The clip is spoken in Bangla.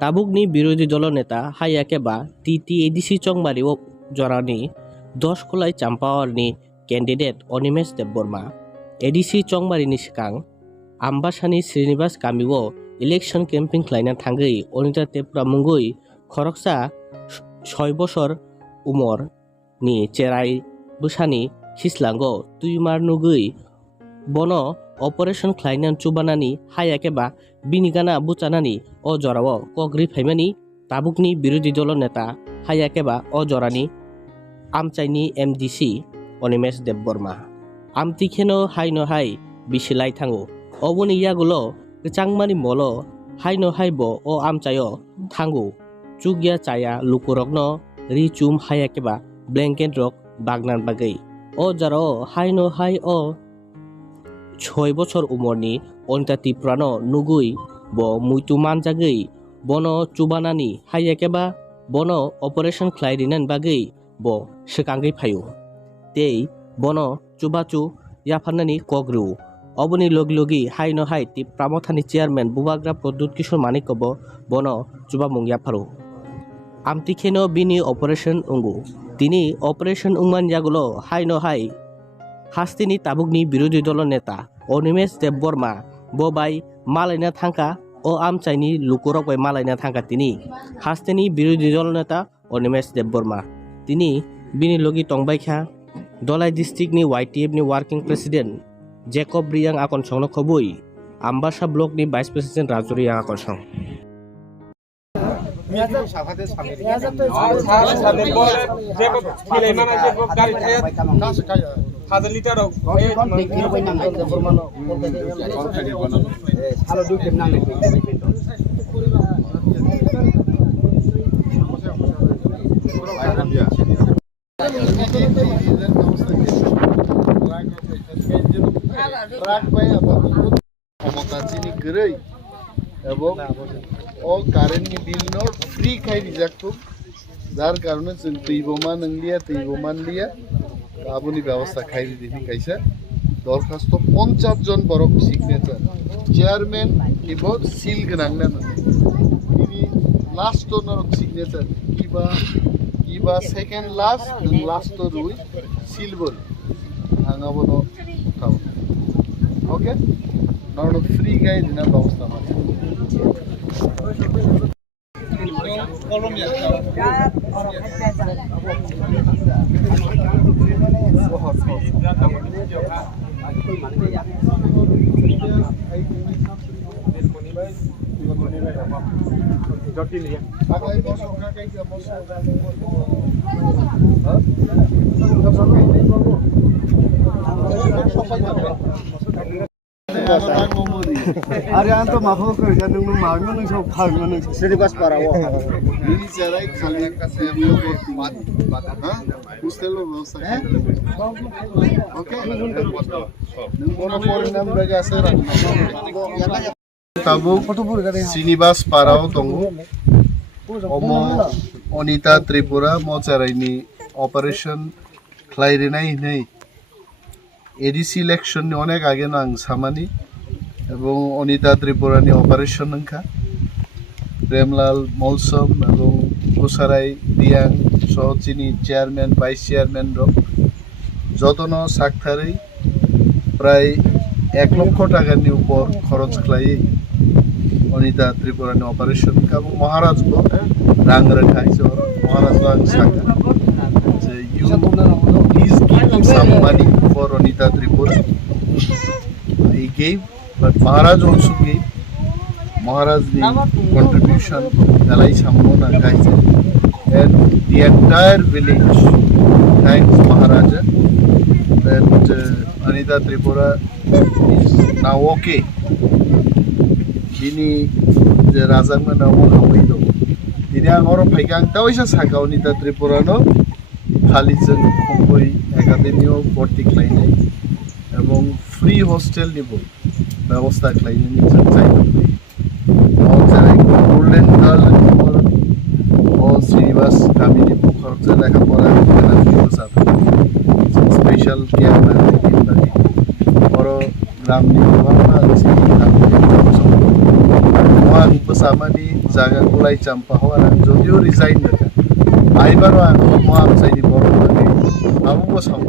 তাবুকনি বিরোধী দল নেতা হাইয়াকেবা টিটি এডিসি চংমারি ও জরানি 10 খোলাই চাম্পাওয়ারনি ক্যান্ডিডেট অনিমেশ দেববর্মা এডিসি চংমারিनि सिगां आम्बासानि श्रीनिवास गामियाव इलेक्शन केम्पिं खालामना थांगै अनिता त्रिपुरा मुंगै खरकसा 6 बोसोर उमरनि चेराय बोसानि खिस्लांगो तुइमार नुगै बनो अपारेशन खालामना चुबानानि हायाकेबा बिनिगाना बुचानानि अ जराव कग्रिफाइमानि ताबुकनि बिरोधी दल नेता हायाकेबा अ जरानि आमचाइनि एमडिसि अनिमेश देबबर्मा आमतिखेनो हायनो हाय बिसिलाय थांगो अबनि यागुलो चांगमानि मलो हायनो हायबो अ आमचायो थांगो चुगिया चाया लुकुरकनो रिचुम हायाकेबा ब्लैंकेट रक बागनान बागै अ जराव हायनो हाय अ 6 बोसोर उमरनि Anita त्रिपुरानो नुगै bo muitu manjagै bono chubanani haiyakeba bono operation khlaidinan bagै bo sikangै phayo tei bono chubachu yafanani kogru oboni loglogi haino hai ti pramothani chairman bubagra produt kishor manikobo bono chubamung yafaru amtikheno bini operation ungu tini operation ungman yagulo haino hai hastini tabukni birodhi dol neta Animesh Deborma bobai malaina thangka o amchaini lukurok bai malaina thangka tini hasteni birodhi dol neta Animesh Deborma tini bini logi tongbaikha Dolai district ni YTF ni working president Jacob Briang akon songno khobui Ambasa block ni vice president Rajuri akon song Hazel liter of এবং ও কারেন্টনি বিল ন ফ্রি খাই রিজাক্ট যার কারণে जों दैबमा नंलिया दैबमानलिया आबुनि व्यवस्था खाइ दिनि काइसा दरखास्त 50 जन बरक सिगनेचार चेयरमैन इबो सील गनांना दिनि लास्ट नर सिगनेचार किबा सेकेंड लास्ट रुइ सिल्वर आंगाबो न थाव ओके नर फ्री गाइ दिना व्यवस्था मा Ari anto maho kerja nunggu mahu nunggu sok hal nunggu serius parawo. Ini cara kali yang kasih dia mat, mustelo व्यवस्था oke nunggu foreign number jasa tabuk Srinivas parao tunggu omo Anita Tripura mau cara ini operation Phirnai ini edisi election ni onek age nang samani এবং অনিতা ত্রিপুরানি অপারেশন নংখা প্রেমলাল মৌসুম এবং গোসারাই Diyang সহচিনি chairman vice chairman rock যতন সাকথারে প্রায় 1 লক্ষ টাকার উপর খরচ খাই অনিতা ত্রিপুরানি অপারেশন এবং মহারাজ রাং রাখাই মহারাজ রাং সাকা is giving some money for Anita Tripura he gave but Maharaj also gave Maharaj the contribution Dalai Sambona guys and the entire village thanks Maharaja that Anita Tripura is now okay Dini the Razangma now Hawido Dini Angoro Paigang Tawisha Saka Anita Tripura no Khalizan Kumboi Academy of Portic Line এবং ফ্রি হোস্টেল নিব ব্যবস্থা খাইনি নিচে চাইতে और যারা গোল্ডেন গার্ল ও শ্রীনিবাস কামিনী খরচে লেখাপড়া কেনা দিব সাথে স্পেশাল কেয়ার না দিন বড় গ্রাম নির্মাণ আছে মহান bersama di জায়গা কোলাই চাম্পা হওয়ার যদিও রিজাইন দেখা আইবারও আং মহামসাইনি বড় আবুবো সামু